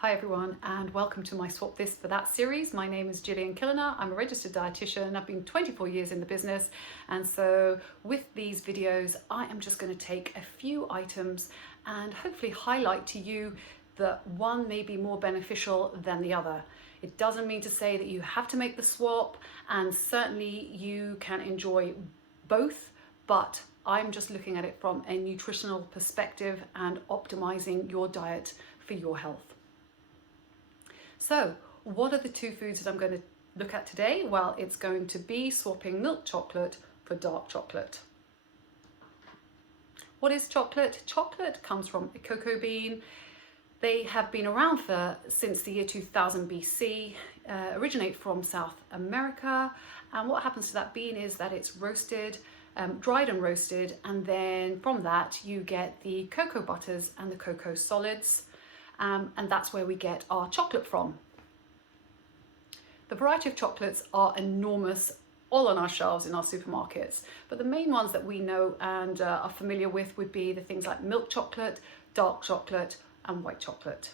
Hi everyone, and welcome to my Swap This for That series. My name is Gillian Killiner. I'm a registered dietitian. I've been 24 years in the business, and so with these videos I am just going to take a few items and hopefully highlight to you that one may be more beneficial than the other. It doesn't mean to say that you have to make the swap, and certainly you can enjoy both, but I'm just looking at it from a nutritional perspective and optimizing your diet for your health. So what are the two foods that I'm going to look at today? Well, it's going to be swapping milk chocolate for dark chocolate. What is chocolate? Chocolate comes from a cocoa bean. They have been around since the year 2000 BC, originate from South America. And what happens to that bean is that it's roasted, dried and roasted, and then from that you get the cocoa butters and the cocoa solids. And that's where we get our chocolate from. The variety of chocolates are enormous, all on our shelves in our supermarkets, but the main ones that we know and are familiar with would be the things like milk chocolate, dark chocolate and white chocolate.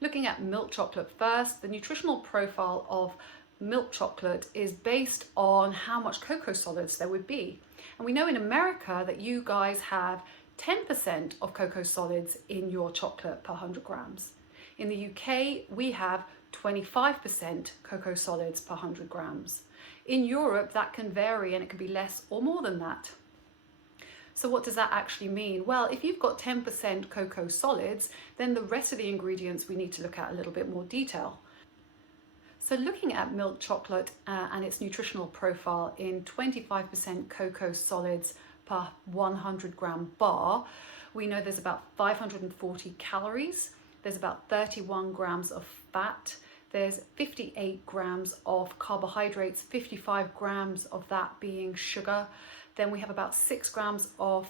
Looking at milk chocolate first, the nutritional profile of milk chocolate is based on how much cocoa solids there would be. And we know in America that you guys have 10% of cocoa solids in your chocolate per 100 grams. In the UK, we have 25% cocoa solids per 100 grams. In Europe, that can vary and it can be less or more than that. So what does that actually mean? Well, if you've got 10% cocoa solids, then the rest of the ingredients we need to look at a little bit more detail. So looking at milk chocolate and its nutritional profile in 25% cocoa solids per 100 gram bar, we know there's about 540 calories, there's about 31 grams of fat, there's 58 grams of carbohydrates, 55 grams of that being sugar, then we have about 6 grams of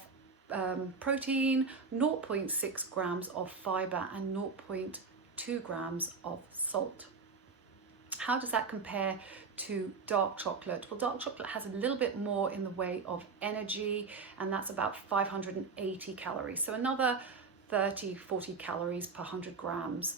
protein, 0.6 grams of fiber and 0.2 grams of salt. How does that compare to dark chocolate? Well, dark chocolate has a little bit more in the way of energy, and that's about 580 calories. So another 30-40 calories per 100 grams.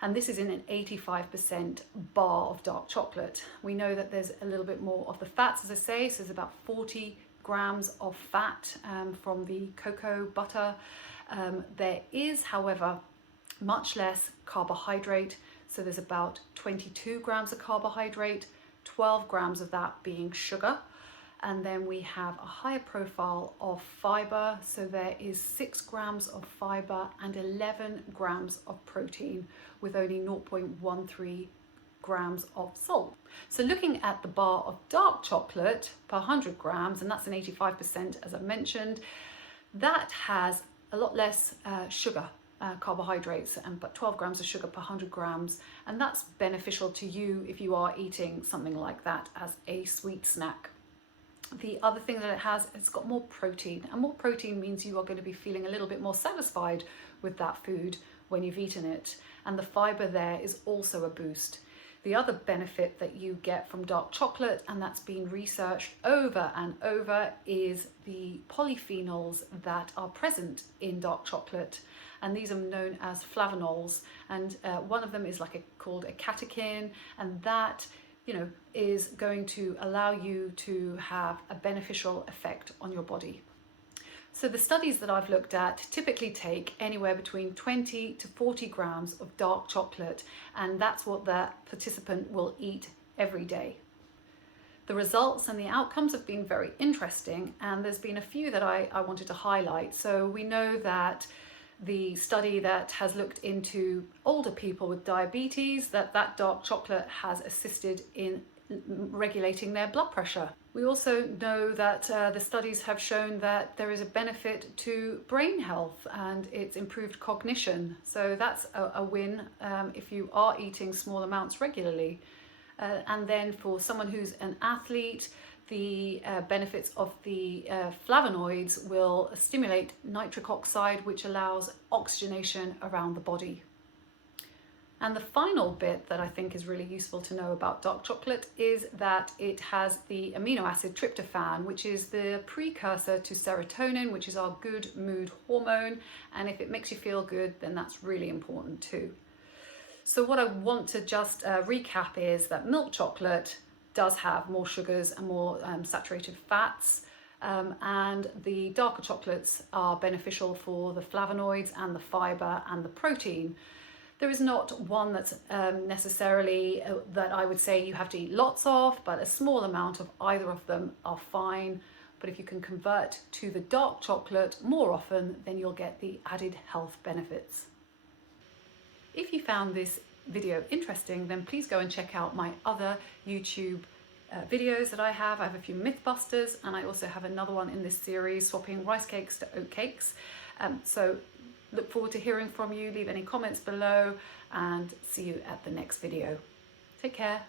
And this is in an 85% bar of dark chocolate. We know that there's a little bit more of the fats, as I say, so there's about 40 grams of fat from the cocoa butter. There is, however, much less carbohydrate. So there's about 22 grams of carbohydrate, 12 grams of that being sugar. And then we have a higher profile of fiber. So there is 6 grams of fiber and 11 grams of protein with only 0.13 grams of salt. So looking at the bar of dark chocolate per 100 grams, and that's an 85% as I mentioned, that has a lot less sugar. Carbohydrates, but 12 grams of sugar per 100 grams, and that's beneficial to you if you are eating something like that as a sweet snack. The other thing that it has, it's got more protein, and more protein means you are going to be feeling a little bit more satisfied with that food when you've eaten it, and the fiber there is also a boost. The other benefit that you get from dark chocolate, and that's been researched over and over, is the polyphenols that are present in dark chocolate. And these are known as flavonols. And one of them is called a catechin, and that is going to allow you to have a beneficial effect on your body. So the studies that I've looked at typically take anywhere between 20 to 40 grams of dark chocolate, and that's what the participant will eat every day. The results and the outcomes have been very interesting, and there's been a few that I wanted to highlight. So we know that the study that has looked into older people with diabetes, that dark chocolate has assisted in regulating their blood pressure. We also know that the studies have shown that there is a benefit to brain health and it's improved cognition. So that's a win if you are eating small amounts regularly. And then for someone who's an athlete, the benefits of the flavonoids will stimulate nitric oxide, which allows oxygenation around the body. And the final bit that I think is really useful to know about dark chocolate is that it has the amino acid tryptophan, which is the precursor to serotonin, which is our good mood hormone. And if it makes you feel good, then that's really important too. So what I want to just recap is that milk chocolate does have more sugars and more saturated fats. And the darker chocolates are beneficial for the flavonoids and the fiber and the protein. There is not one that's necessarily that I would say you have to eat lots of, but a small amount of either of them are fine. But if you can convert to the dark chocolate more often, then you'll get the added health benefits. If you found this video interesting, then please go and check out my other YouTube videos that I have. I have a few Mythbusters, and I also have another one in this series, swapping rice cakes to oat cakes. So look forward to hearing from you. Leave any comments below and see you at the next video. Take care.